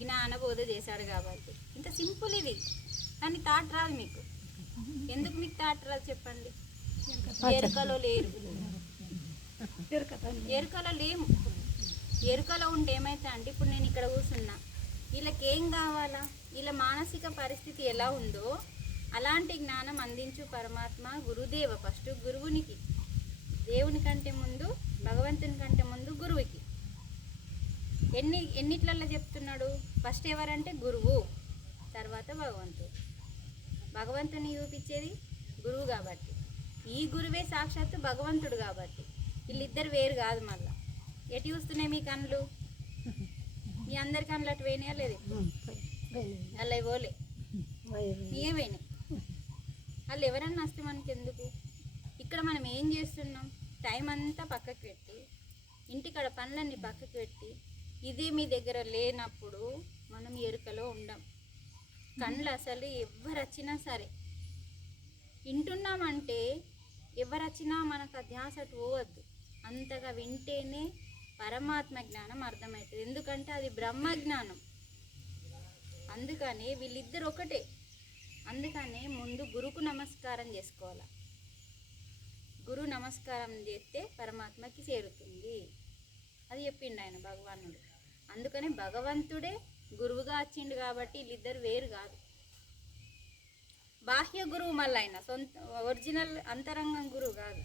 జ్ఞాన బోధ చేశాడు కాబట్టి. ఇంత సింపుల్ ఇది, కానీ థాట్ రాదు మీకు. ఎందుకు మీకు థాట్ రాదు చెప్పండి? ఎరుకలో లేరు, ఎరుకలో లేము. ఎరుకలో ఉంటే ఏమైతే అంటే, ఇప్పుడు నేను ఇక్కడ కూర్చున్నా, వీళ్ళకి ఏం కావాలా, వీళ్ళ మానసిక పరిస్థితి ఎలా ఉందో అలాంటి జ్ఞానం అందించు పరమాత్మ గురుదేవ. ఫస్ట్ గురువునికి, దేవుని కంటే ముందు, భగవంతుని కంటే ముందు గురువుకి. ఎన్నిట్లల్లో చెప్తున్నాడు? ఫస్ట్ ఎవరంటే గురువు, తర్వాత భగవంతుడు. భగవంతుని చూపించేది గురువు కాబట్టి, ఈ గురువే సాక్షాత్తు భగవంతుడు కాబట్టి వీళ్ళిద్దరు వేరు కాదు. మళ్ళీ ఎటు చూస్తున్నాయి మీ కళ్ళు? మీ అందరి కళ్ళు అటు పోయినాయా లేదు? అలా పోలే, నీయే పోయినాయి. వాళ్ళు ఎవరన్నా వస్తే మనకి ఎందుకు? ఇక్కడ మనం ఏం చేస్తున్నాం? టైం అంతా పక్కకు పెట్టి, ఇంటికాడ పనులన్నీ పక్కకు పెట్టి, ఇదే మీ దగ్గర లేనప్పుడు మనం ఎరుకలో ఉండం. కళ్ళు అసలు ఎవరు వచ్చినా సరే వింటున్నామంటే, ఎవరు వచ్చినా మనకు ఆ ధ్యాస అటు పోవద్దు. అంతగా వింటేనే పరమాత్మ జ్ఞానం అర్థమవుతుంది. ఎందుకంటే అది బ్రహ్మ జ్ఞానం. అందుకనే వీళ్ళిద్దరు ఒకటే. అందుకనే ముందు గురుకు నమస్కారం చేసుకోవాలి. గురు నమస్కారం చేస్తే పరమాత్మకి చేరుతుంది. అది చెప్పిండు ఆయన భగవానుడు. అందుకని భగవంతుడే గురువుగా వచ్చిండు కాబట్టి వీళ్ళిద్దరు వేరు కాదు. బాహ్య గురువు మళ్ళీ ఆయన సొంత ఒరిజినల్ అంతరంగం గురువు కాదు.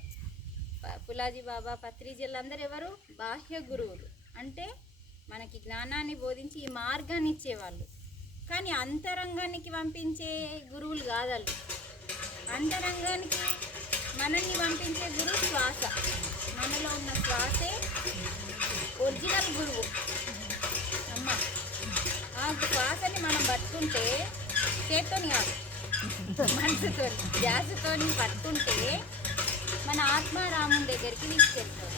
పులాజీ బాబా, పత్రిజీలు అందరు ఎవరు? బాహ్య గురువులు. అంటే మనకి జ్ఞానాన్ని బోధించి ఈ మార్గాన్ని ఇచ్చేవాళ్ళు. కానీ అంతరంగానికి పంపించే గురువులు కాదు. అంతరంగానికి మనల్ని పంపించే గురువు శ్వాస. మనలో ఉన్న శ్వాసే ఒరిజినల్ గురువు. అమ్మ, ఆ శ్వాసని మనం పట్టుకుంటే, చేత్తోని కాదు మనసుతో, ధ్యాసతోని పట్టుకుంటే మన ఆత్మారాముని దగ్గరికి తీసుకెళ్తారు.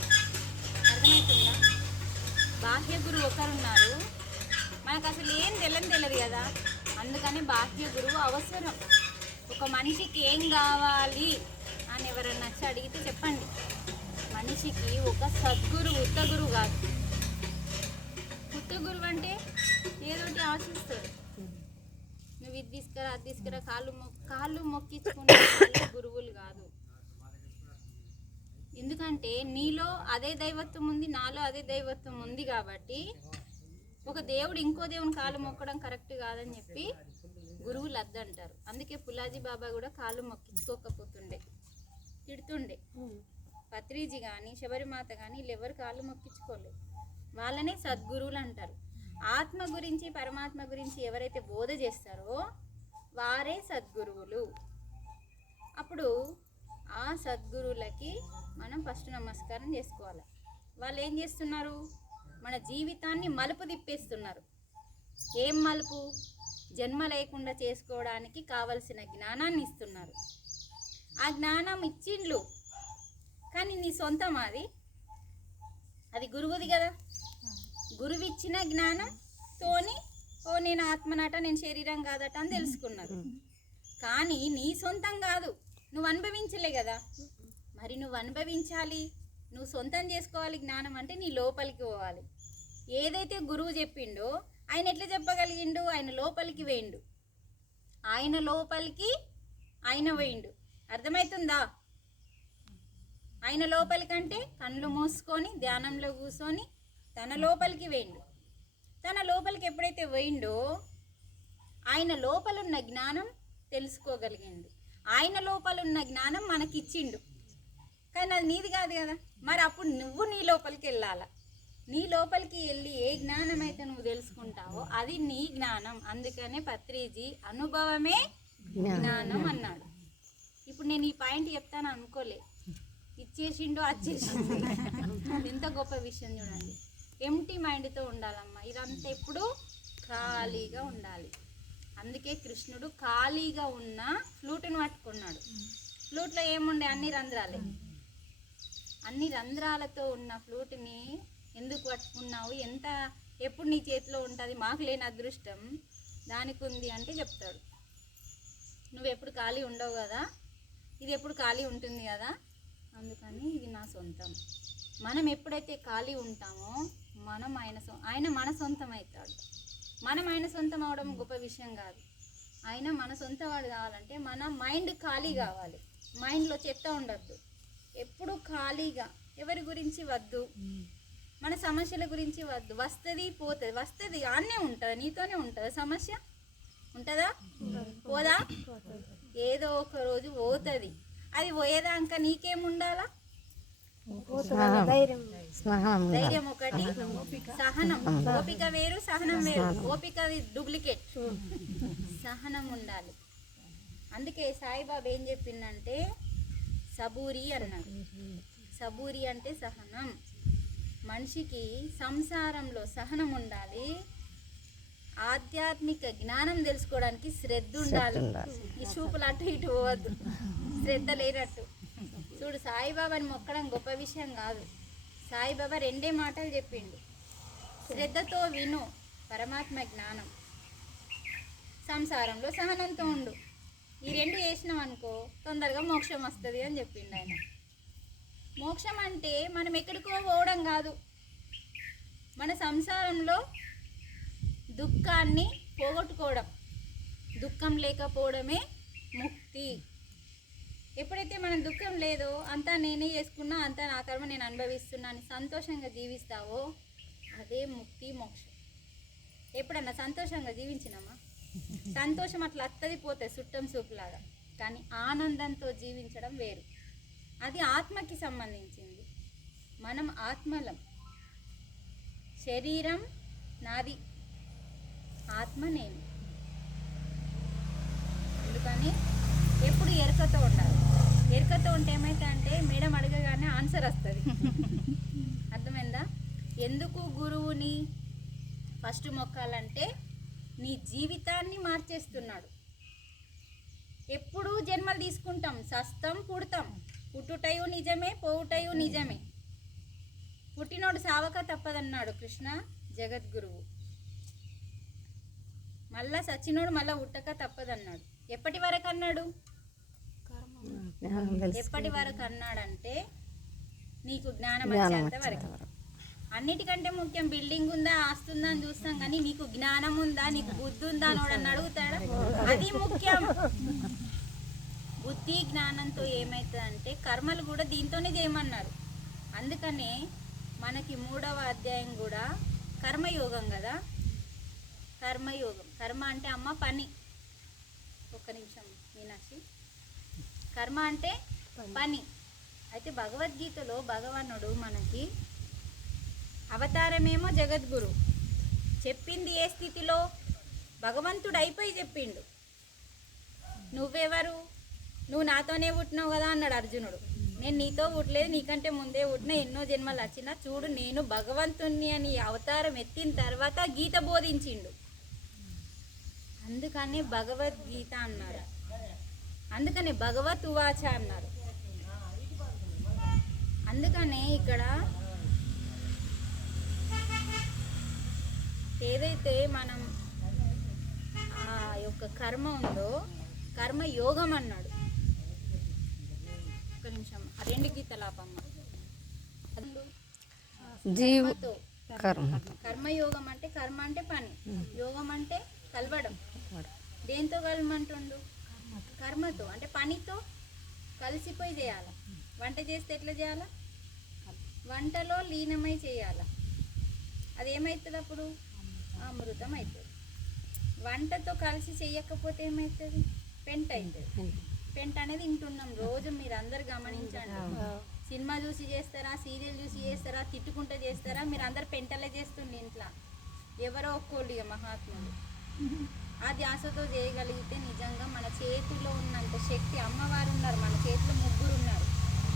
అర్థమవుతుందా? బాహ్య గురువు ఒకరున్నారు, మనకు అసలు ఏం తెలియదు కదా. అందుకని బాహ్య గురువు అవసరం. ఒక మనిషికి ఏం కావాలి అని ఎవరన్నా వచ్చి అడిగితే చెప్పండి. మనిషికి ఒక సద్గురువు, ఉత్త గురువు కాదు. ఉత్త గురువు అంటే ఏదోటి ఆశిస్తాడు. నువ్వు ఇది తీసుకురా, అది తీసుకురా, కాళ్ళు మొక్కించుకునే గురువులు కాదు. ఎందుకంటే నీలో అదే దైవత్వం ఉంది, నాలో అదే దైవత్వం ఉంది కాబట్టి ఒక దేవుడు ఇంకో దేవుని కాళ్ళు మొక్కడం కరెక్ట్ కాదని చెప్పి గురువులు అద్దంటారు. అందుకే పులాజీ బాబా కూడా కాళ్ళు మొక్కించుకోకపోతుండే, తిడుతుండే. పత్రిజీ కానీ, శబరిమాత కానీ వీళ్ళు ఎవరు కాళ్ళు మొక్కించుకోలేదు. వాళ్ళనే సద్గురువులు అంటారు. ఆత్మ గురించి, పరమాత్మ గురించి ఎవరైతే బోధ చేస్తారో వారే సద్గురువులు. అప్పుడు ఆ సద్గురువులకి మనం ఫస్ట్ నమస్కారం చేసుకోవాలి. వాళ్ళు ఏం చేస్తున్నారు? మన జీవితాన్ని మలుపు తిప్పేస్తున్నారు. ఏం మలుపు? జన్మ లేకుండా చేసుకోవడానికి కావలసిన జ్ఞానాన్ని ఇస్తున్నారు. ఆ జ్ఞానం ఇచ్చిండ్లు, కానీ నీ సొంతం అది గురువుది కదా. గురువు ఇచ్చిన జ్ఞానంతోని నేను ఆత్మనట, నేను శరీరం కాదట అని తెలుసుకున్నారు. కానీ నీ సొంతం కాదు, నువ్వు అనుభవించలే కదా. మరి నువ్వు అనుభవించాలి, నువ్వు సొంతం చేసుకోవాలి జ్ఞానం అంటే నీ లోపలికి పోవాలి. ఏదైతే గురువు చెప్పిండో ఆయన ఎట్లా చెప్పగలిగిండు? ఆయన లోపలికి వేయండు, ఆయన లోపలికి ఆయన వేయండు. అర్థమవుతుందా? ఆయన లోపలికంటే కళ్ళు మూసుకొని ధ్యానంలో కూర్చొని తన లోపలికి వేయండు. తన లోపలికి ఎప్పుడైతే వేయండో ఆయన లోపలున్న జ్ఞానం తెలుసుకోగలిగిండు. ఆయన లోపలున్న జ్ఞానం మనకిచ్చిండు, కానీ అది నీది కాదు కదా. మరి అప్పుడు నువ్వు నీ లోపలికి వెళ్ళాలా. నీ లోపలికి వెళ్ళి ఏ జ్ఞానం అయితే నువ్వు తెలుసుకుంటావో అది నీ జ్ఞానం. అందుకనే పత్రిజీ అనుభవమే జ్ఞానం అన్నాడు. ఇప్పుడు నేను ఈ పాయింట్ చెప్తాను అనుకోలే, ఇచ్చేసిండో వచ్చేసిండు. ఎంత గొప్ప విషయం చూడండి. ఎంటీ మైండ్తో ఉండాలమ్మా. ఇదంతా ఎప్పుడు ఖాళీగా ఉండాలి. అందుకే కృష్ణుడు ఖాళీగా ఉన్న ఫ్లూట్ని పట్టుకున్నాడు. ఫ్లూట్లో ఏముండే? అన్ని రంధ్రాలే. అన్ని రంధ్రాలతో ఉన్న ఫ్లూట్ని ఎందుకు పట్టుకున్నావు? ఎప్పుడు నీ చేతిలో ఉంటుంది? మాకు లేని అదృష్టం దానికి ఉంది అంటే చెప్తాడు. నువ్వు ఎప్పుడు ఖాళీ ఉండవు కదా, ఇది ఎప్పుడు ఖాళీ ఉంటుంది కదా, అందుకని ఇది నా సొంతం. మనం ఎప్పుడైతే ఖాళీ ఉంటామో ఆయన మన సొంతం అవుతాడు. మనం ఆయన సొంతం అవడం గొప్ప విషయం కాదు. ఆయన మన సొంత వాడు కావాలంటే మన మైండ్ ఖాళీ కావాలి. మైండ్లో చెత్త ఉండద్దు, ఎప్పుడు ఖాళీగా. ఎవరి గురించి వద్దు, మన సమస్యల గురించి వద్దు. వస్తుంది పోతుంది, వస్తుంది ఆన్నే ఉంటుంది, నీతోనే ఉంటుంది. సమస్య ఉంటుందా, పోదా? ఏదో ఒక రోజు పోతుంది. అది పోయేదాకా నీకేముండాలా? ధైర్యం ఒకటి, సహనం. ఓపిక వేరు, సహనం వేరు. ఓపిక డూప్లికేట్, సహనం ఉండాలి. అందుకే సాయిబాబా ఏం చెప్పిందంటే సబూరి అన్నాడు. సబూరి అంటే సహనం. మనిషికి సంసారంలో సహనం ఉండాలి, ఆధ్యాత్మిక జ్ఞానం తెలుసుకోవడానికి శ్రద్ధ ఉండాలి. ఈ చూపులు అటు ఇటు పోవద్దు, శ్రద్ధ లేనట్టు. చూడు, సాయిబాబాని మొక్కడం గొప్ప విషయం కాదు. సాయిబాబా రెండే మాటలు చెప్పిండు, శ్రద్ధతో విను పరమాత్మ జ్ఞానం, సంసారంలో సహనంతో ఉండు. ఈ రెండు చేసినాం అనుకో తొందరగా మోక్షం వస్తుంది అని చెప్పిండు ఆయన. మోక్షం అంటే మనం ఎక్కడికో పోవడం కాదు, మన సంసారంలో దుఃఖాన్ని పోగొట్టుకోవడం. దుఃఖం లేకపోవడమే ముక్తి. ఎప్పుడైతే మనం దుఃఖం లేదో, అంతా నేనే చేసుకున్నా, అంతా నా కర్మ నేను అనుభవిస్తున్నా అని సంతోషంగా జీవిస్తావో అదే ముక్తి, మోక్షం. ఎప్పుడన్నా సంతోషంగా జీవించినామా? సంతోషం అట్లా అత్తది పోతే సుట్టం సూపులాగా. కానీ ఆనందంతో జీవించడం వేరు, అది ఆత్మకి సంబంధించింది. మనం ఆత్మలం, శరీరం నాది, ఆత్మ నేను. అందుకని ఎప్పుడు ఎరుకతో ఉండాలి. ఎరుకతో ఉంటే ఏమైతే అంటే మేడం అడగగానే ఆన్సర్ వస్తుంది. అర్థమైందా? ఎందుకు గురువుని ఫస్ట్ మొక్కాలంటే నీ జీవితాన్ని మార్చేస్తున్నాడు. ఎప్పుడు జన్మలు తీసుకుంటాం, సస్తం పుడతాం. పుట్టుటయు నిజమే, పోవుటయు నిజమే. పుట్టినోడు సావక తప్పదన్నాడు కృష్ణ జగద్గురువు. మళ్ళా సచ్చినోడు మళ్ళా ఉట్టక తప్పదన్నాడు. ఎప్పటి వరకు అన్నాడు? ఎప్పటి వరకు అన్నాడంటే నీకు జ్ఞానం వచ్చేంత వరకు. అన్నిటికంటే ముఖ్యం బిల్డింగ్ ఉందా, ఆస్తుందా అని చూస్తాం, కానీ నీకు జ్ఞానం ఉందా, నీకు బుద్ధి ఉందా అని అడుగుతాడా? అది ముఖ్యం. బుద్ధి జ్ఞానంతో ఏమవుతుందంటే కర్మలు కూడా దీంతోనే చేయమన్నారు. అందుకనే మనకి 3వ అధ్యాయం కూడా కర్మయోగం కదా. కర్మయోగం, కర్మ అంటే అమ్మ పని. ఒక్క నిమిషం మీనాక్షి. కర్మ అంటే పని. అయితే భగవద్గీతలో భగవానుడు మనకి అవతారమేమో జగద్గురు, చెప్పింది ఏ స్థితిలో? భగవంతుడు అయిపోయి చెప్పిండు. నువ్వెవరు? నువ్వు నాతోనే పుట్టినావు కదా అన్నాడు అర్జునుడు. నేను నీతో పుట్టలేదు, నీకంటే ముందే పుట్టిన, ఎన్నో జన్మలు వచ్చినా చూడు నేను భగవంతుణ్ణి అని అవతారం ఎత్తిన తర్వాత గీత బోధించిండు. అందుకనే భగవద్గీత అన్నారు, అందుకనే భగవత్ ఉవాచ అన్నారు. అందుకనే ఇక్కడ ఏదైతే మనం ఆ యొక్క కర్మ ఉందో కర్మ యోగం అన్నాడు. ఒక నిమిషం, ఆ 2 గీతలాపమ్మ. జీవతో కర్మయోగం అంటే, కర్మ అంటే పని, యోగం అంటే కలవడం. దేంతో కలవమంటుండు? కర్మతో, అంటే పనితో కలిసిపోయి చేయాలి. వంట చేస్తే ఎట్లా చేయాలా? వంటలో లీనమై చేయాలి. అది ఏమవుతుంది అప్పుడు? అమృతం అవుతుంది. వంటతో కలిసి చేయకపోతే ఏమవుతుంది? పెంట అవుతుంది. పెంట అనేది వింటున్నాం రోజు, మీరు అందరు గమనించండి. సినిమా చూసి చేస్తారా, సీరియల్ చూసి చేస్తారా, తిట్టుకుంటూ చేస్తారా? మీరు అందరు పెంటలే చేస్తుండే ఇంట్లో. ఎవరో ఒక్కోళ్ళు ఇక మహాత్ములు. ఆ ధ్యాసతో చేయగలిగితే నిజంగా మన చేతిలో ఉన్నంత శక్తి, అమ్మవారు ఉన్నారు మన చేతిలో, 3 ఉన్నారు.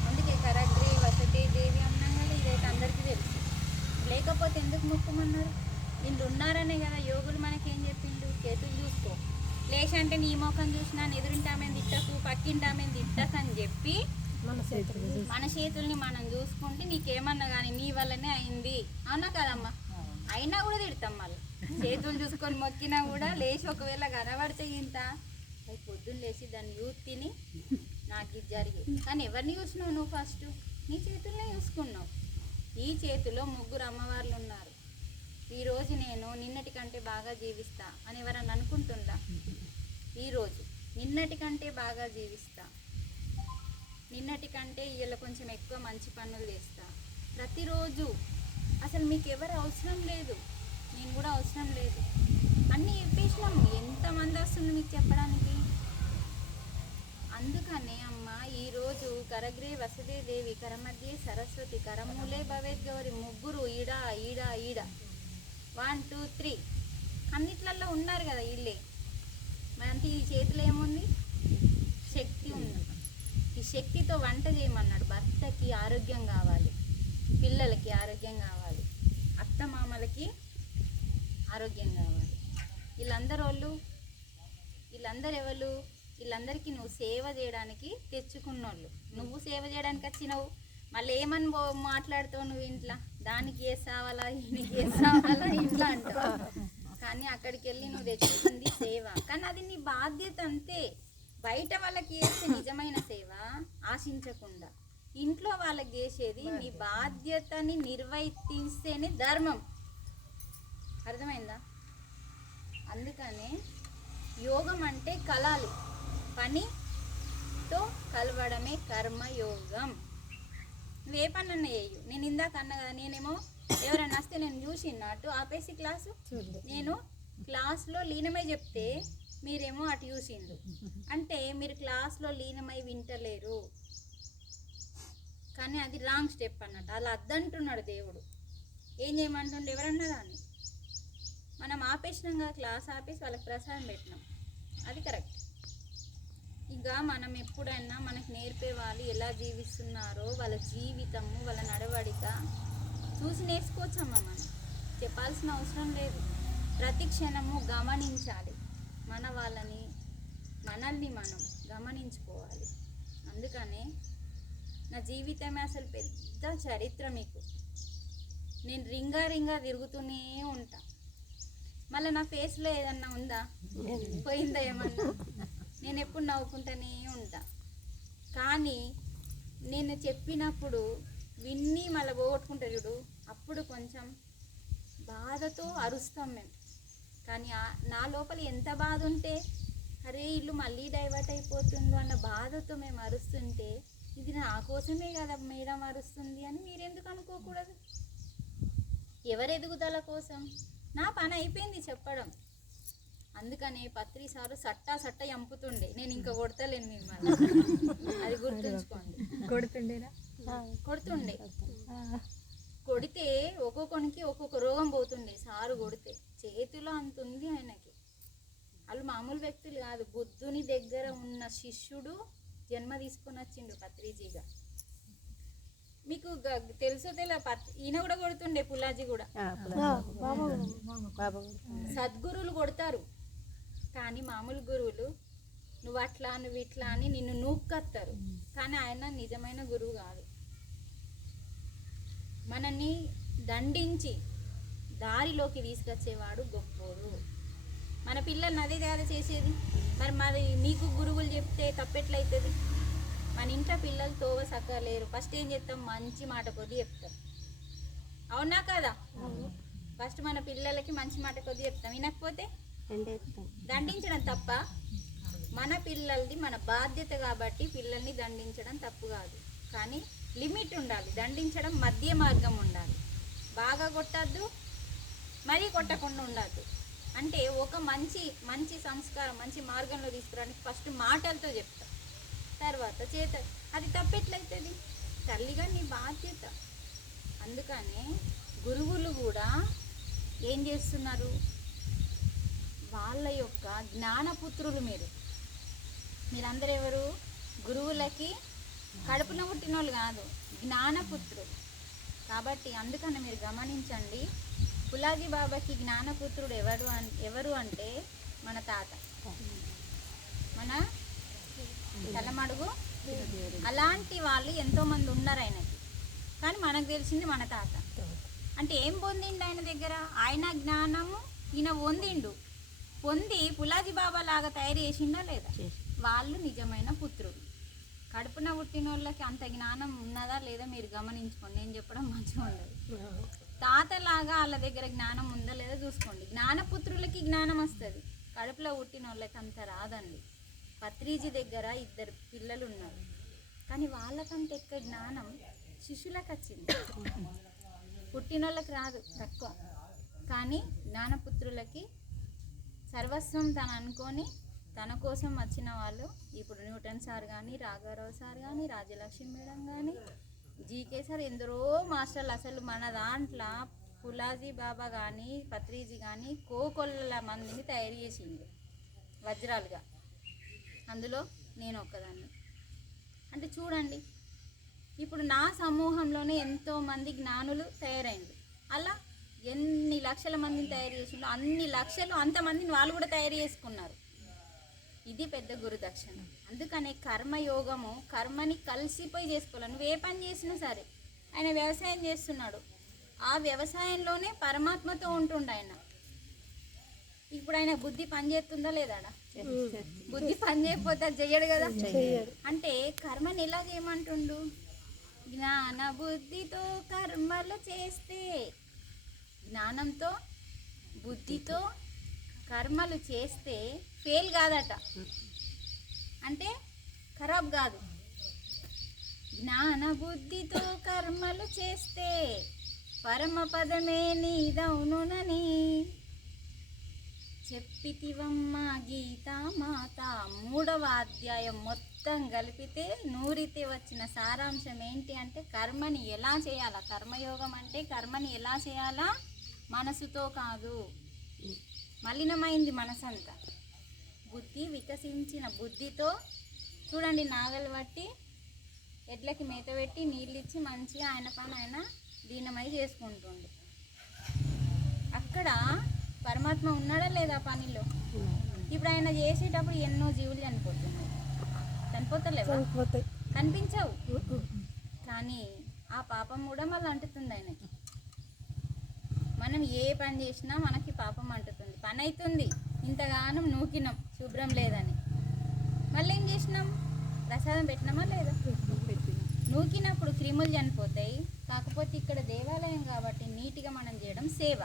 అందుకే కరగ్రే వసతే దేవి అన్నాం కదా. ఇదైతే అందరికీ తెలుసు. లేకపోతే ఎందుకు మొక్కమన్నారు? వీళ్ళు ఉన్నారనే కదా యోగులు మనకేం చెప్పిండు? చేతులు చూసుకో, లేచంటే నీ మొఖం చూసినా ఎదురింటామేం తిట్టకు, పక్కింటామేం తిట్టకు అని చెప్పి మన చేతుల్ని మనం చూసుకుంటే నీకేమన్నా కానీ నీ వల్లనే అయింది, అవునా కదమ్మా? అయినా కూడా తిడతాం మళ్ళీ. చేతులు చూసుకొని మొక్కినా కూడా లేచి ఒకవేళ కనబడితే ఇంత పొద్దున్న లేచి దాన్ని యూత్ తిని నాకు ఇది జరిగేది. కానీ ఎవరిని చూసినావు నువ్వు? ఫస్ట్ నీ చేతుల్నే చూసుకున్నావు. ఈ చేతిలో 3 అమ్మవార్లు ఉన్నారు. ఈరోజు నేను నిన్నటి కంటే బాగా జీవిస్తా అని ఎవరన్నా అనుకుంటుందా? ఈరోజు నిన్నటి కంటే బాగా జీవిస్తా, నిన్నటి కంటే ఇవాళ కొంచెం ఎక్కువ మంచి పనులు చేస్తా. ప్రతిరోజు అసలు మీకు ఎవరు అవసరం లేదు, నేను కూడా అవసరం లేదు, అన్నీ చెప్పేసినాము. ఎంతమంది వస్తుంది మీకు చెప్పడానికి? అందుకనే అమ్మ ఈరోజు కరగ్రే వసదే దేవి, కరమధ్యే సరస్వతి, కరమూలే భవేద్ గౌరి, ముగ్గురు ఈడ ఈడ ఈడ 1 2 3 అన్నిట్లల్లో ఉన్నారు కదా వీళ్ళే. మనకి ఈ చేతిలో ఏముంది? శక్తి ఉంది. ఈ శక్తితో వంట చేయమన్నాడు. భర్తకి ఆరోగ్యం కావాలి, పిల్లలకి ఆరోగ్యం కావాలి, అత్తమామలకి ఆరోగ్యం కావాలి. వీళ్ళందరూ ఎవరు? వీళ్ళందరికీ నువ్వు సేవ చేయడానికి తెచ్చుకున్నోళ్ళు. నువ్వు సేవ చేయడానికి వచ్చినావు, మళ్ళీ ఏమని మాట్లాడుతావు నువ్వు ఇంట్లో? దానికి చేసావాలా, ఈయనకి చేసావాలా ఇంట్లో అంటావు. కానీ అక్కడికి వెళ్ళి నువ్వు తెచ్చుకుంది సేవ. కానీ అది నీ బాధ్యత అంతే. బయట వాళ్ళకి చేసే నిజమైన సేవ ఆశించకుండా ఇంట్లో వాళ్ళకి చేసేది నీ బాధ్యతని నిర్వర్తిస్తేనే ధర్మం. అర్థమైందా? అందుకనే యోగం అంటే కలాలి, పనితో కలవడమే కర్మయోగం. నువ్వే పని అన్న చేయు. నేను ఇందాక అన్నా కదా, నేనేమో ఎవరైనా వస్తే నేను చూసినట్టు ఆపేసి క్లాసు, నేను క్లాస్లో లీనమై చెప్తే మీరేమో అటు చూసిండు అంటే మీరు క్లాస్లో లీనమై వింటలేరు. కానీ అది రాంగ్ స్టెప్ అన్నట్టు. అలా అద్దంటున్నాడు దేవుడు. ఏం చేయమంటుండే? ఎవరన్నా కానీ మనం ఆపేసినాం కదా, క్లాస్ ఆపేసి వాళ్ళకి ప్రసాదం పెట్టినాం, అది కరెక్ట్. ఇక మనం ఎప్పుడైనా మనకు నేర్పే వాళ్ళు ఎలా జీవిస్తున్నారో వాళ్ళ జీవితము, వాళ్ళ నడవడిక చూసి నేర్చుకోవచ్చమ్మా. మనం చెప్పాల్సిన అవసరం లేదు. ప్రతి క్షణము గమనించాలి, మనల్ని మనం గమనించుకోవాలి. అందుకనే నా జీవితమే అసలు పెద్ద చరిత్ర. మీకు నేను రింగా తిరుగుతూనే ఉంటా. మళ్ళీ నా ఫేస్లో ఏదన్నా ఉందా, పోయిందా ఏమన్నా? నేను ఎప్పుడు నవ్వుకుంటూనే ఉంటా. కానీ నేను చెప్పినప్పుడు విన్ని మళ్ళీ పోగొట్టుకుంటారు చూడు, అప్పుడు కొంచెం బాధతో అరుస్తాం మేము. కానీ నా లోపల ఎంత బాధ ఉంటే, అరే ఇల్లు మళ్ళీ డైవర్ట్ అయిపోతుందో అన్న బాధతో మేము అరుస్తుంటే, ఇది నా కోసమే కదా మేడం అరుస్తుంది అని మీరెందుకు అనుకోకూడదు? ఎవరి ఎదుగుదల కోసం? నా పని అయిపోయింది చెప్పడం. అందుకనే పత్రి సారు సట్టా చంపుతుండే. నేను ఇంకా కొడతలేను మిమ్మల్ని, అది గుర్తుంచుకోండి. కొడుతుండే. కొడితే ఒక్కొక్కనికి ఒక్కొక్క రోగం పోతుండే. సారు కొడితే చేతిలో అంత ఉంది ఆయనకి. వాళ్ళు మామూలు వ్యక్తులు కాదు, బుద్ధుని దగ్గర ఉన్న శిష్యుడు జన్మ తీసుకొని వచ్చిండు పత్రిజీగా. మీకు తెలుసో ఈయన కూడా కొడుతుండే, పుల్లాజీ కూడా. సద్గురువులు కొడతారు, కానీ మామూలు గురువులు నువ్వు అట్లా నువ్వు ఇట్లా అని నిన్ను నూక్కత్తారు. కానీ ఆయన నిజమైన గురువు కాదు. మనల్ని దండించి దారిలోకి తీసుకొచ్చేవాడు గొప్పోడు. మన పిల్లల్ని అదే కదా చేసేది. మరి మీకు గురువులు చెప్తే తప్పెట్లయితుంది? మన ఇంట్లో పిల్లలు తోవ సక్కలేరు. ఫస్ట్ ఏం చేస్తాం? మంచి మాట కొద్ది చెప్తాం. అవునా కదా? ఫస్ట్ మన పిల్లలకి మంచి మాట కొద్ది చెప్తాం. వినకపోతే దండించడం తప్ప? మన పిల్లలది మన బాధ్యత కాబట్టి పిల్లల్ని దండించడం తప్పు కాదు. కానీ లిమిట్ ఉండాలి. దండించడం మధ్య మార్గం ఉండాలి. బాగా కొట్టద్దు, మరీ కొట్టకుండా ఉండద్దు. అంటే ఒక మంచి సంస్కారం, మంచి మార్గంలో తీసుకురావడానికి ఫస్ట్ మాటలతో చెప్తాం, తర్వాత చేత. అది తప్పెట్లయితుంది? తల్లిగా నీ బాధ్యత. అందుకనే గురువులు కూడా ఏం చేస్తున్నారు? వాళ్ళ యొక్క జ్ఞానపుత్రులు. మీరందరూ ఎవరు? గురువులకి కడుపున పుట్టిన వాళ్ళు కాదు, జ్ఞానపుత్రులు. కాబట్టి అందుకని మీరు గమనించండి, పుల్లాజీ బాబాకి జ్ఞానపుత్రుడు ఎవరు అంటే మన తాత, మన తలమడుగు. అలాంటి వాళ్ళు ఎంతోమంది ఉన్నారు ఆయనకి. కానీ మనకు తెలిసింది మన తాత. అంటే ఏం పొందిండు ఆయన దగ్గర? ఆయన జ్ఞానము ఈయన పొంది పుల్లాజీ బాబా లాగా తయారు చేసిండా లేదా? వాళ్ళు నిజమైన పుత్రుడు. కడుపున పుట్టిన వాళ్ళకి అంత జ్ఞానం ఉన్నదా లేదా మీరు గమనించుకోండి. నేను చెప్పడం మంచిగా ఉండదు. తాతలాగా వాళ్ళ దగ్గర జ్ఞానం ఉందో లేదో చూసుకోండి. జ్ఞానపుత్రులకి జ్ఞానం వస్తుంది, కడుపులో పుట్టిన వాళ్ళకి అంత రాదండి. పత్రిజీ దగ్గర 2 పిల్లలు ఉన్నారు, కానీ వాళ్ళకంటే ఎక్కువ జ్ఞానం శిష్యులకు వచ్చింది. పుట్టిన వాళ్ళకి రాదు, తక్కువ. కానీ జ్ఞానపుత్రులకి సర్వస్వం తను అనుకొని తన కోసం వచ్చిన వాళ్ళు ఇప్పుడు న్యూటన్ సార్ కానీ, రాఘారావు సార్ కానీ, రాజ్యలక్ష్మి మేడం కానీ, జీకే సార్, ఎందరో మాస్టర్లు. అసలు మన దాంట్లో పులాజీ బాబా కానీ పత్రిజీ కానీ కోకొల్ల మందిని తయారు చేసిండు వజ్రాలుగా. అందులో నేను ఒక్కదాన్ని. అంటే చూడండి, ఇప్పుడు నా సమూహంలోనే ఎంతోమంది జ్ఞానులు తయారైండు. అలా ఎన్ని లక్షల మందిని తయారు చేసిండు, అన్ని లక్షలు అంతమందిని వాళ్ళు కూడా తయారు చేసుకున్నారు. ఇది పెద్ద గురుదక్షిణ. అందుకనే కర్మయోగము, కర్మని కలిసిపోయి చేసుకోవాలి. నువ్వు ఏ పని చేసినా సరే, ఆయన వ్యవసాయం చేస్తున్నాడు, ఆ వ్యవసాయంలోనే పరమాత్మతో ఉంటుండు ఆయన. ఇప్పుడు ఆయన బుద్ధి పని చేస్తుందా లేదా? బుద్ధి పని చేయకపోతే అది చెయ్యడు కదా. అంటే కర్మని ఎలా చేయమంటుండు? జ్ఞాన బుద్ధితో కర్మలు చేస్తే, జ్ఞానంతో బుద్ధితో కర్మలు చేస్తే ఫెయిల్ కాదట, అంటే ఖరాబ్ కాదు. జ్ఞాన బుద్ధితో కర్మలు చేస్తే పరమపదమే నీదవునునని చెప్పితివమ్మ గీతామాత. 3వ అధ్యాయం మొత్తం కలిపితే నూరితే వచ్చిన సారాంశం ఏంటి అంటే, కర్మని ఎలా చేయాలా, కర్మయోగం అంటే కర్మని ఎలా చేయాలా, మనసుతో కాదు. మలినమైంది మనసంతా, బుద్ధి వికసించిన బుద్ధితో. చూడండి, నాగలు పట్టి ఎడ్లకి మేత పెట్టి నీళ్ళు ఇచ్చి మంచిగా ఆయన పని ఆయన దీనమై చేసుకుంటుండు. అక్కడ పరమాత్మ ఉన్నాడా లేదా పనిలో? ఇప్పుడు ఆయన చేసేటప్పుడు ఎన్నో జీవులు చనిపోతున్నాయి, చనిపోతలేవా? కనిపించవు, కానీ ఆ పాపం కూడా మళ్ళీ అంటుతుంది ఆయనకి. మనం ఏ పని చేసినా మనకి పాపం అంటుతుంది. పని అవుతుంది, ఇంతగానం నూకినాం శుభ్రం లేదని, మళ్ళీ ఏం చేసినాం? ప్రసాదం పెట్టినామా లేదా? నూకినప్పుడు క్రిములు చనిపోతాయి. కాకపోతే ఇక్కడ దేవాలయం కాబట్టి నీట్గా మనం చేయడం సేవ,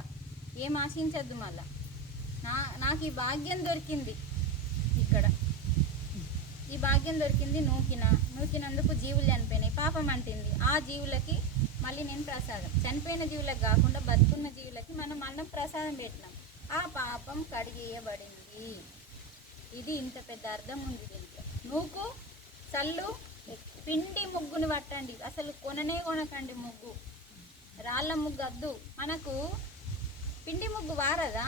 ఏం ఆశించద్దు. మళ్ళా నాకు ఈ భాగ్యం దొరికింది, ఇక్కడ ఈ భాగ్యం దొరికింది, నూకినందుకు జీవులు చనిపోయినాయి, పాపం అంటింది. ఆ జీవులకి మళ్ళీ నేను ప్రసాదం, చనిపోయిన జీవులకు కాకుండా బతుకున్న జీవులకి మనం ప్రసాదం పెట్టినాం, ఆ పాపం కడిగేయబడింది. ఇది ఇంత పెద్ద అర్థం ఉంది దీంట్లో. నూకు, చల్లు, పిండి ముగ్గుని పట్టండి. అసలు కొనకండి ముగ్గు, రాళ్ళ ముగ్గు వద్దు. మనకు పిండి ముగ్గు వారదా?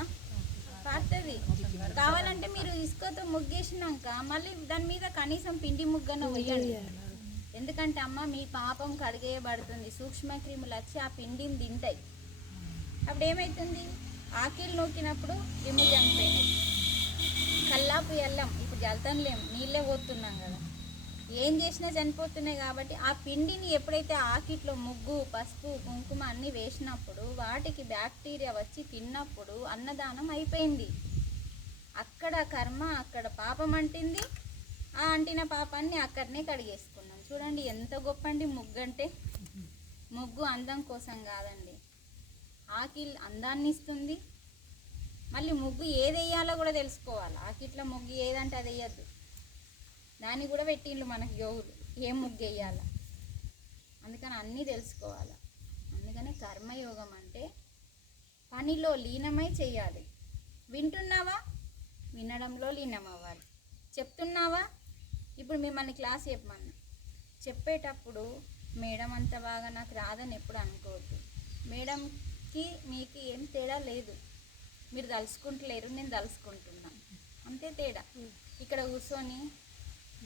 పారుతుంది. కావాలంటే మీరు ఇసుకతో ముగ్గేసినాక మళ్ళీ దాని మీద కనీసం పిండి ముగ్గన వేయండి. ఎందుకంటే అమ్మ మీ పాపం కడిగేయబడుతుంది. సూక్ష్మక్రిములు వచ్చి ఆ పిండిని తింటాయి. అప్పుడు ఏమవుతుంది? ఆకిలు నూకినప్పుడు క్రిములు చనిపోయినాయి. కల్లాపు ఎల్లం ఇప్పుడు జల్తనలేం, నీళ్ళే పోతున్నాం కదా, ఏం చేసినా చనిపోతున్నాయి. కాబట్టి ఆ పిండిని ఎప్పుడైతే ఆకిట్లో ముగ్గు, పసుపు, కుంకుమ అన్నీ వేసినప్పుడు వాటికి బ్యాక్టీరియా వచ్చి తిన్నప్పుడు అన్నదానం అయిపోయింది. అక్కడ కర్మ, అక్కడ పాపం అంటింది. ఆ అంటిన పాపాన్ని అక్కడనే కడిగేసుకున్నాం. చూడండి ఎంత గొప్ప అండి ముగ్గు అంటే. ముగ్గు అందం కోసం కాదండి, ఆకిల్ అందాన్ని ఇస్తుంది. మళ్ళీ ముగ్గు ఏది వేయాలో కూడా తెలుసుకోవాలి. ఆకిట్లో ముగ్గు ఏదంటే అది వేయద్దు, దాన్ని కూడా పెట్టిండ్రు మనకి యోగులు, ఏం ముగ్గు వేయాల. అందుకని అన్నీ తెలుసుకోవాలి. అందుకని కర్మయోగం అంటే పనిలో లీనమై చేయాలి. వింటున్నావా? వినడంలో లీనమవ్వాలి. చెప్తున్నావా? ఇప్పుడు మిమ్మల్ని క్లాస్ చెప్పమన్నా, చెప్పేటప్పుడు మేడం అంత బాగా నాకు రాదని ఎప్పుడు అనుకోవద్దు. మేడంకి మీకు ఏం తేడా లేదు, మీరు తలుసుకుంటలేరు, నేను తలుసుకుంటున్నా, అంతే తేడా. ఇక్కడ కూర్చొని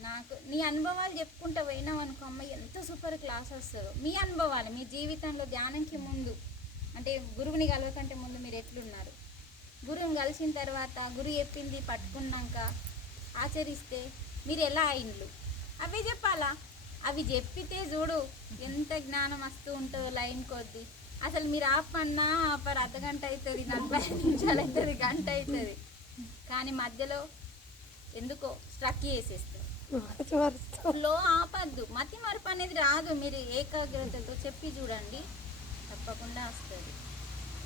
నాకు నీ అనుభవాలు చెప్పుకుంటూ పోయినావు అనుకో, అమ్మ ఎంత సూపర్ క్లాస్ వస్తుందో. మీ అనుభవాలు మీ జీవితంలో ధ్యానంకి ముందు, అంటే గురువుని కలవకంటే ముందు మీరు ఎట్లున్నారు, గురువుని కలిసిన తర్వాత గురువు చెప్పింది పట్టుకున్నాక ఆచరిస్తే మీరు ఎలా అయిండ్లు, అవే చెప్పాలా. అవి చెప్పితే చూడు ఎంత జ్ఞానం వస్తూ ఉంటుందో లైన్ కొద్దీ. అసలు మీరు ఆపన్నా ఆపరు, అర్ధగంట అవుతుంది, 45 నిమిషాలు అవుతుంది, గంట అవుతుంది, కానీ మధ్యలో ఎందుకో స్ట్రక్ చేసేస్తారు. లో ఆపద్దు, మతి మరపు అనేది రాదు. మీరు ఏకాగ్రతతో చెప్పి చూడండి, తప్పకుండా వస్తుంది.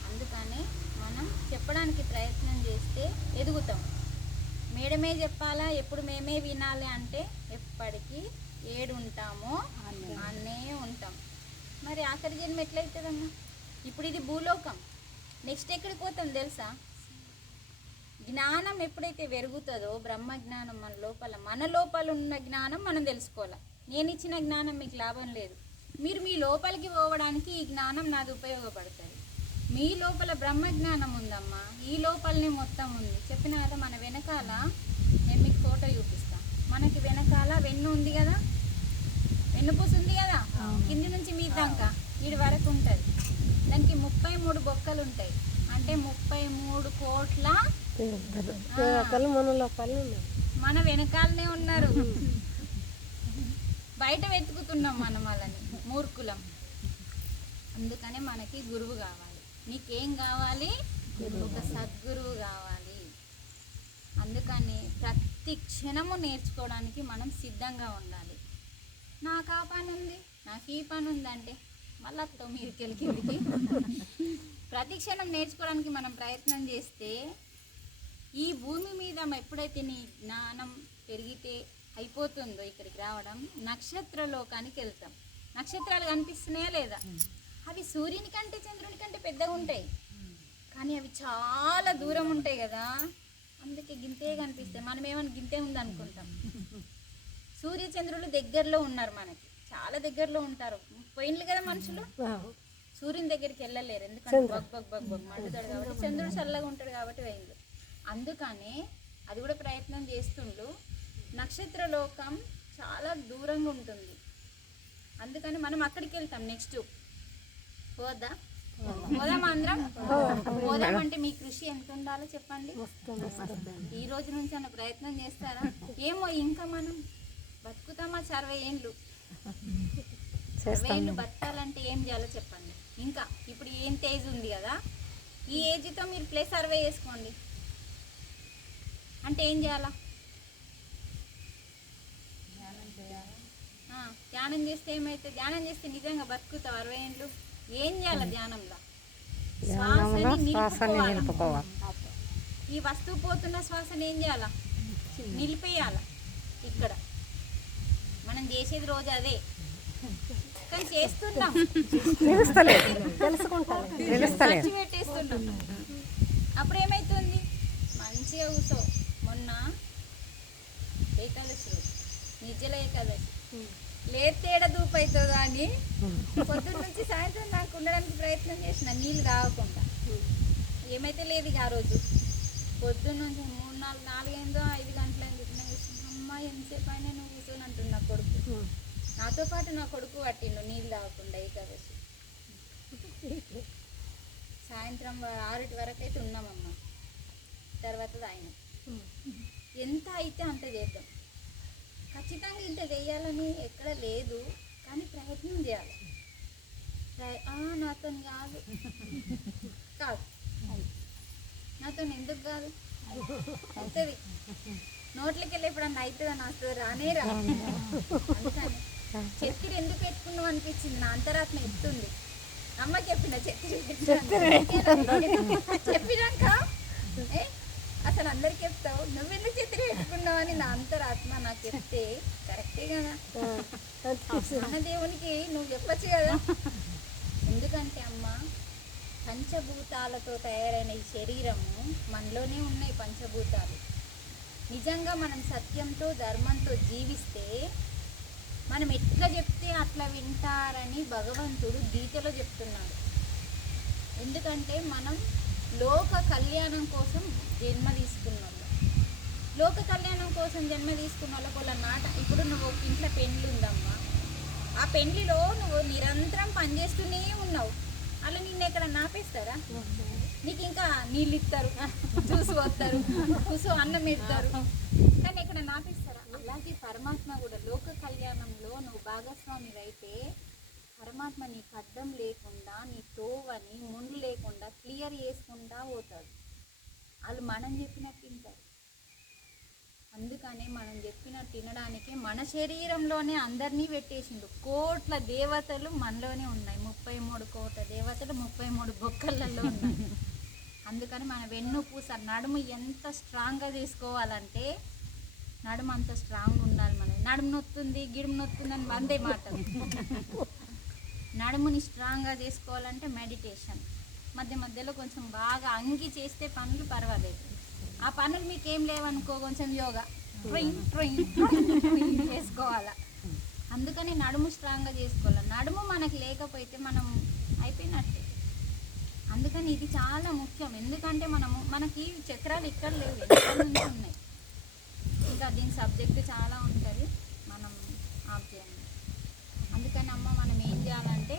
అందుకని మనం చెప్పడానికి ప్రయత్నం చేస్తే ఎదుగుతాం. మేడమే చెప్పాలా, ఎప్పుడు మేమే వినాలి అంటే ఎప్పటికీ ఏడుంటామో అన్నే ఉంటాం. మరి ఆఖరి జన్మ ఎట్లయితుందమ్మా? ఇప్పుడు ఇది భూలోకం, నెక్స్ట్ ఎక్కడికి పోతాం తెలుసా? జ్ఞానం ఎప్పుడైతే పెరుగుతుందో, బ్రహ్మ జ్ఞానం మన లోపల ఉన్న జ్ఞానం మనం తెలుసుకోవాలి. నేను ఇచ్చిన జ్ఞానం మీకు లాభం లేదు. మీరు మీ లోపలికి పోవడానికి ఈ జ్ఞానం నాది ఉపయోగపడుతుంది. మీ లోపల బ్రహ్మ జ్ఞానం ఉందమ్మా, ఈ లోపలనే మొత్తం ఉంది. చెప్పిన కదా, మన వెనకాల నేను మీకు ఫోటో చూపిస్తాను. మనకి వెనకాల వెన్ను ఉంది కదా, వెన్నుపూస ఉంది కదా, కింది నుంచి మీ దాకా వీడి వరకు ఉంటుంది. దానికి 33 బొక్కలు ఉంటాయి. అంటే 33 కోట్ల మన వెనకాలనే ఉన్నారు. బయట వెతుకుతున్నాం మనం వాళ్ళని, మూర్ఖులం. అందుకనే మనకి గురువు కావాలి. నీకేం కావాలి? ఒక సద్గురువు కావాలి. అందుకని ప్రతి క్షణము నేర్చుకోవడానికి మనం సిద్ధంగా ఉండాలి. నాకు ఆ పని ఉంది, నాకు ఈ పని ఉంది అంటే మళ్ళీ మీరు కిందికి. ప్రతి క్షణం నేర్చుకోవడానికి మనం ప్రయత్నం చేస్తే ఈ భూమి మీద ఎప్పుడైతే నీ జ్ఞానం పెరిగితే అయిపోతుందో ఇక్కడికి రావడం, నక్షత్ర లోకానికి వెళ్తాం. నక్షత్రాలు కనిపిస్తున్నాయా లేదా? అవి సూర్యుని కంటే చంద్రుని కంటే పెద్దగా ఉంటాయి, కానీ అవి చాలా దూరం ఉంటాయి కదా, అందుకే గింతే కనిపిస్తాయి. మనం ఏమైనా గింతే ఉంది అనుకుంటాం. సూర్య చంద్రులు దగ్గరలో ఉన్నారు, మనకి చాలా దగ్గరలో ఉంటారు. పోయినలు కదా మనుషులు, సూర్యుని దగ్గరికి వెళ్ళలేరు. ఎందుకంటే బగ్ మండుతాడు కాబట్టి, చంద్రుడు చల్లగా ఉంటాడు కాబట్టి పోయింది. అందుకనే అది కూడా ప్రయత్నం చేస్తుండు. నక్షత్ర లోకం చాలా దూరంగా ఉంటుంది, అందుకని మనం అక్కడికి వెళ్తాం. నెక్స్ట్ పోదాం అందరం. పోదాం అంటే మీ కృషి ఎంత ఉండాలో చెప్పండి. ఈ రోజు నుంచి అన్న ప్రయత్నం చేస్తారా? ఏమో ఇంకా మనం బతుకుతామా 60 ఏండ్లు? 60 ఏండ్లు బతకాలంటే ఏం చేయాలో చెప్పండి. ఇంకా ఇప్పుడు ఏం ఏజ్ ఉంది కదా, ఈ ఏజ్తో మీరు +60 వేసుకోండి. అంటే ఏం చేయాలా? ధ్యానం చేస్తే ఏమైతే? ధ్యానం చేస్తే నిజంగా బతుకుతావు 60 ఏండ్లు. ఏం చేయాలి ధ్యానంలో? శ్వాసని నిలుపుకోవాలి. ఈ వస్తువు పోతున్న శ్వాసని ఏం చేయాలా? నిలిపేయాల. ఇక్కడ మనం చేసేది రోజు అదే, కానీ చేస్తున్నాం, ఖర్చు పెట్టేస్తున్నాం. అప్పుడు ఏమైతుంది? మంచిగా కూర్చో. మొన్న ఏకాదశి రోజు, నిర్జల ఏకాదశి, లేతేడ దూపు అవుతుందో అని పొద్దున్న నుంచి సాయంత్రం నాకు ఉండడానికి ప్రయత్నం చేసిన, నీళ్ళు తాగకుండా. ఏమైతే లేదు ఇక ఆ రోజు పొద్దున్న నుంచి 3, 4, 5 గంటలైంది. అమ్మ ఎంతసేపు అయినా నువ్వు కూర్చొని అంటున్నా నా కొడుకు. నాతో పాటు నా కొడుకు పట్టిండు నీళ్ళు తాగకుండా ఏకాదశి. సాయంత్రం 6 వరకు అయితే ఉన్నామమ్మ, తర్వాత తాగినాం. ఎంత అయితే అంత చేద్దాం. ఖచ్చితంగా ఇంత చేయాలని ఎక్కడ లేదు, కానీ ప్రయత్నం చేయాలి. నాతో కాదు నాతో ఎందుకు కాదు అవుతుంది. నోట్లకి వెళ్ళి ఎప్పుడన్నా అవుతుందని వస్తుంది, రానే రా. అందుకని చక్కెర ఎందుకు పెట్టుకున్నావు అనిపించింది, నా అంతరాత్మ ఎత్తుంది. అమ్మ చెప్పిన చెప్పినాక అసలు అందరికి చెప్తావు, నువ్వెందుకు చక్కెర పెట్టుకున్నావు అని నా అంతరాత్మ నాకు చెప్తే కరెక్టే కదా. దేవునికి నువ్వు చెప్పచ్చు కదా. ఎందుకంటే అమ్మ, పంచభూతాలతో తయారైన ఈ శరీరము, మనలోనే ఉన్నాయి పంచభూతాలు. నిజంగా మనం సత్యంతో ధర్మంతో జీవిస్తే మనం ఎట్లా చెప్తే అట్లా వింటారని భగవంతుడు గీతలో చెప్తున్నాడు. ఎందుకంటే మనం లోక కళ్యాణం కోసం జన్మ తీసుకున్నాం. లోక కళ్యాణం కోసం జన్మ తీసుకున్న వాళ్ళ మాట. ఇప్పుడు నువ్వు ఒక ఇంట్లో పెండ్లి ఉందమ్మా, ఆ పెండ్లిలో నువ్వు నిరంతరం పనిచేస్తూనే ఉన్నావు. అలా నిన్ను ఎక్కడ నాపేస్తారా? నీకు ఇంకా నీళ్ళు ఇస్తారు, జ్యూస్ పోస్తారు, కూసో అన్నం ఇస్తారు, కానీ ఎక్కడ నాపేస్తారా? అలాగే పరమాత్మ కూడా లోక కళ్యాణంలో నువ్వు భాగస్వామి అయితే పరమాత్మ నీకు అడ్డం లేకుండా, నీ తోవని ముందు లేకుండా క్లియర్ చేసుకుంటా పోతాడు. వాళ్ళు మనం చెప్పినట్టు వింటారు. అందుకనే మనం చెప్పినట్టు తినడానికి మన శరీరంలోనే అందరినీ పెట్టేసిండు. కోట్ల దేవతలు మనలోనే ఉన్నాయి. 33 కోట్ల దేవతలు 33 బొక్కలలో ఉన్నాయి. అందుకని మన వెన్నుపూస నడుము ఎంత స్ట్రాంగ్గా చేసుకోవాలంటే నడుము అంత స్ట్రాంగ్ ఉండాలి. మనది నడుము నొత్తుంది గిడుము నొత్తుంది అని వందే మాటలు. నడుముని స్ట్రాంగ్గా చేసుకోవాలంటే మెడిటేషన్, మధ్య మధ్యలో కొంచెం బాగా అంగి చేస్తే పనులు పర్వాలేదు. ఆ పనులు మీకేం లేవనుకో కొంచెం యోగా చేసుకోవాలా. అందుకని నడుము స్ట్రాంగ్గా చేసుకోవాలి. నడుము మనకు లేకపోతే మనం అయిపోయినట్టే. అందుకని ఇది చాలా ముఖ్యం. ఎందుకంటే మనకి చక్రాలు ఇక్కడ లేవు, ఎక్కడ నుంచి ఉన్నాయి. ఇంకా దీని సబ్జెక్ట్ చాలా ఉంటుంది, మనం ఆఫ్ చేయండి. అందుకని అమ్మ మనం ఏం చేయాలంటే